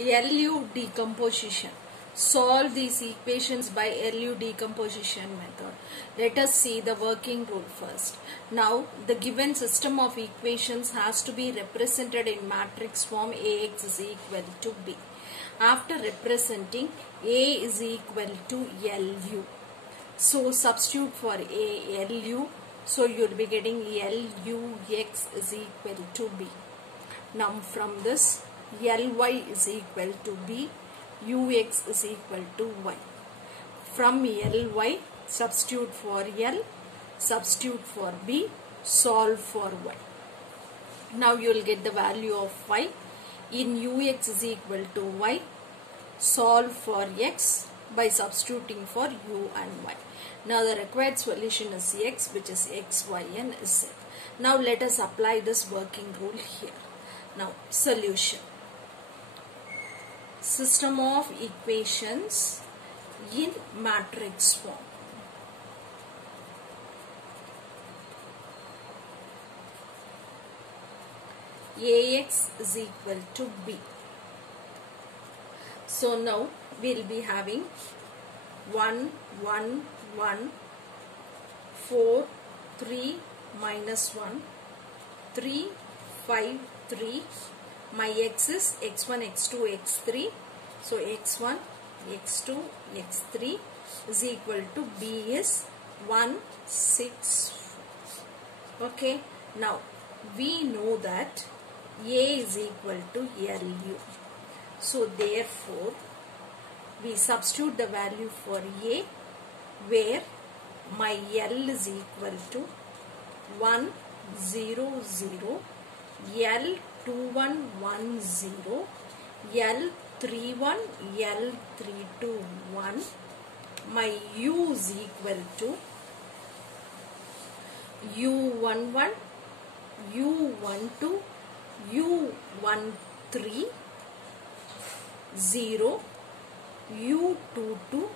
LU decomposition. Solve these equations by LU decomposition method. Let us see the working rule first. Now, the given system of equations has to be represented in matrix form AX is equal to B. After representing, A is equal to LU. So, substitute for A, LU. So, you will be getting LUX is equal to B. Now, from this, Ly is equal to B. Ux is equal to Y. From Ly, substitute for L, substitute for B, solve for Y. Now you will get the value of Y. In Ux is equal to Y, solve for X by substituting for U and Y. Now the required solution is X, which is X, Y and Z. Now let us apply this working rule here. Now solution. System of equations in matrix form. AX is equal to B. So now we will be having 1, 1, 1, 4, 3, minus 1, 3, 5, 3. My X is X1, X2, X3. So X1, X2, X3 is equal to B is 1, 6, 4. Okay. Now we know that A is equal to LU. So therefore we substitute the value for A where my L is equal to 1, 0, 0, L 2110, L31, L32, 1. My U is equal to U11, U12, U13, 0, U22,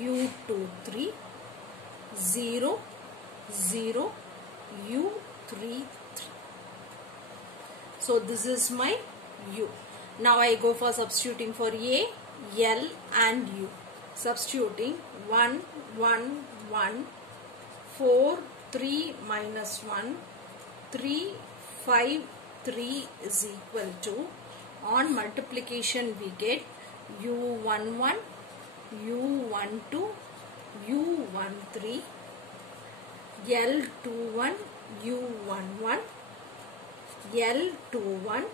U23, 0, 0, U33. So this is my U. Now I go for substituting for A, L and U. Substituting 1, 1, 1, 4, 3 minus 1, 3, 5, 3 is equal to, on multiplication we get U11, U12, U13, L21, U11, L21,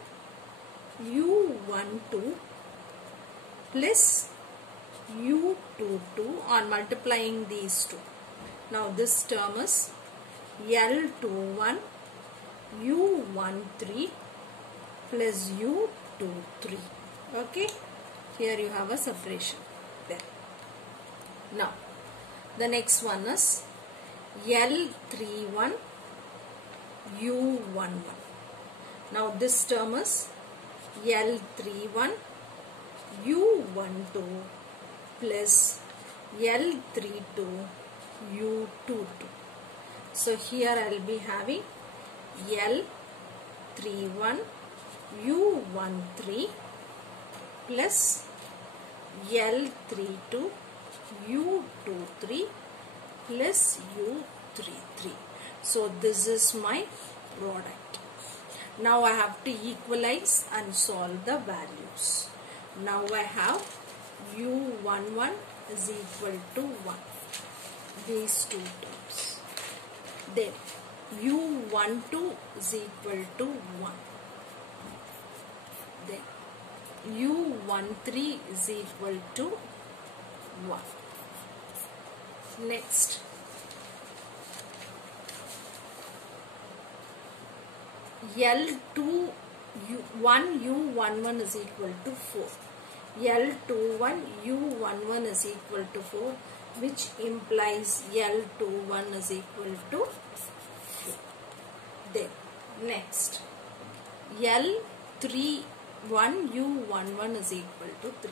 U12 plus U22 on multiplying these two. Now this term is L21, U13 plus U23. Okay. Here you have a separation there. Now the next one is L31, U11. Now this term is L31, U12 plus L32, U22. So here I will be having L31, U13 plus L32, U23 plus U33. So this is my product. Now I have to equalize and solve the values. Now I have U11 is equal to 1. These two terms. Then U12 is equal to 1. Then U13 is equal to 1. Next. L2 U11 is equal to 4. L21 U11 is equal to 4, which implies L21 is equal to 4. Then next L31 U11 is equal to 3.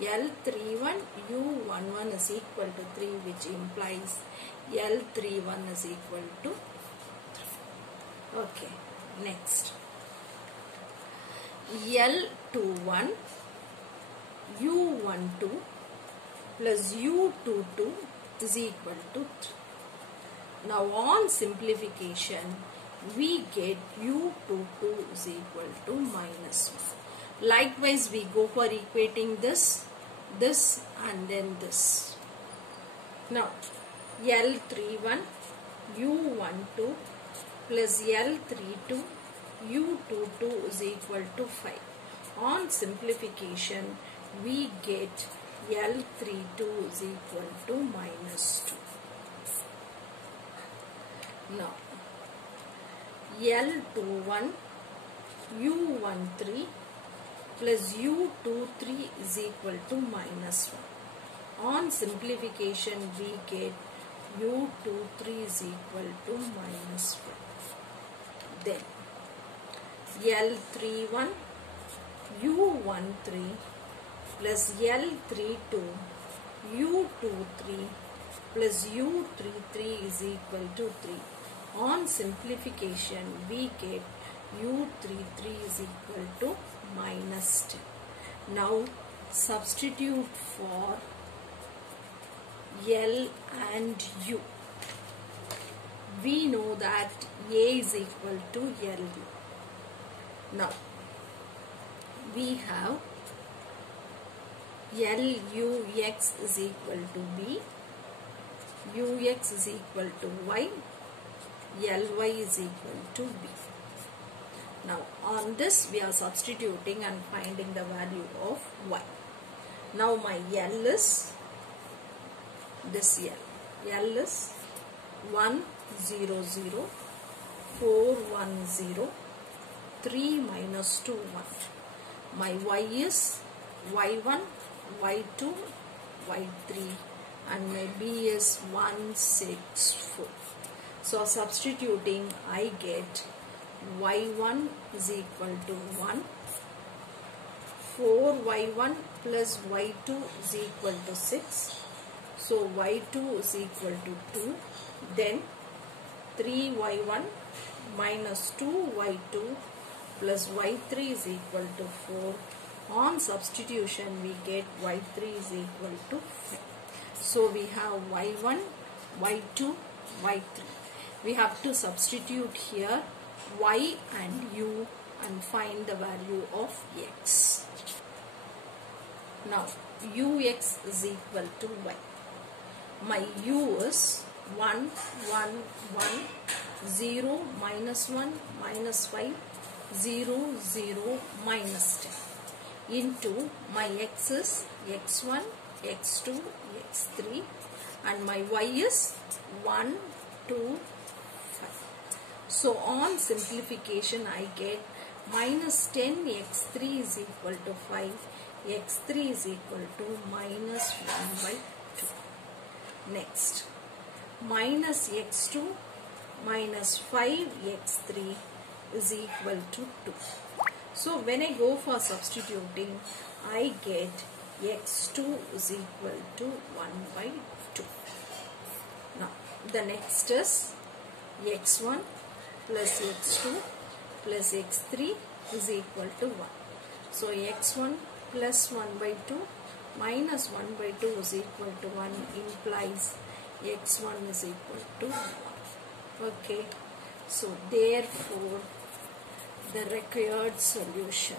L31 U11 is equal to 3, which implies L31 is equal to 3. Okay. Next, L21 U12 plus U22 is equal to 3. Now on simplification, we get U22 is equal to minus 1. Likewise, we go for equating this and then this. Now L31 U12 plus L32 U22 is equal to 5. On simplification, we get L32 is equal to minus 2. Now L21 U13 plus U23 is equal to minus 1. On simplification, we get U23 is equal to minus 1. Then L31 U13 plus L32 U23 plus U33 is equal to 3. On simplification, we get U33 is equal to minus 10. Now substitute for L and U. We know that A is equal to LU. Now we have LUX is equal to B, UX is equal to Y, LY is equal to B. Now on this we are substituting and finding the value of Y. Now my L is this L. L is 1 0 0 4 1 0 3 minus 2 1. My Y is Y1, Y2, Y3 and my B is 1 6 4. So substituting, I get Y1 is equal to 1, 4Y1 plus Y2 is equal to 6. So Y2 is equal to 2. Then 3Y1 minus 2Y2 plus Y3 is equal to 4. On substitution, we get Y3 is equal to 5. So we have Y1, Y2, Y3. We have to substitute here Y and U and find the value of X. Now UX is equal to Y. My U is 1 1 1 0 minus 1 minus 5 0 0 minus 10 into my X is X1, X2, X3 and my Y is 1 2 5. So on simplification, I get minus 10 X3 is equal to 5, X3 is equal to minus 1 by 2. Next, minus X2 minus 5 X3 is equal to 2. So when I go for substituting, I get X2 is equal to 1 by 2. Now the next is X1 plus X2 plus X3 is equal to 1. So X1 plus 1 by 2 minus 1 by 2 is equal to 1 implies X1 is equal to 1. Okay. So therefore the required solution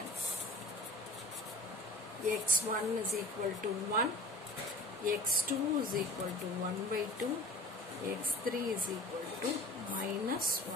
X1 is equal to 1, X2 is equal to 1 by 2, X3 is equal to minus 1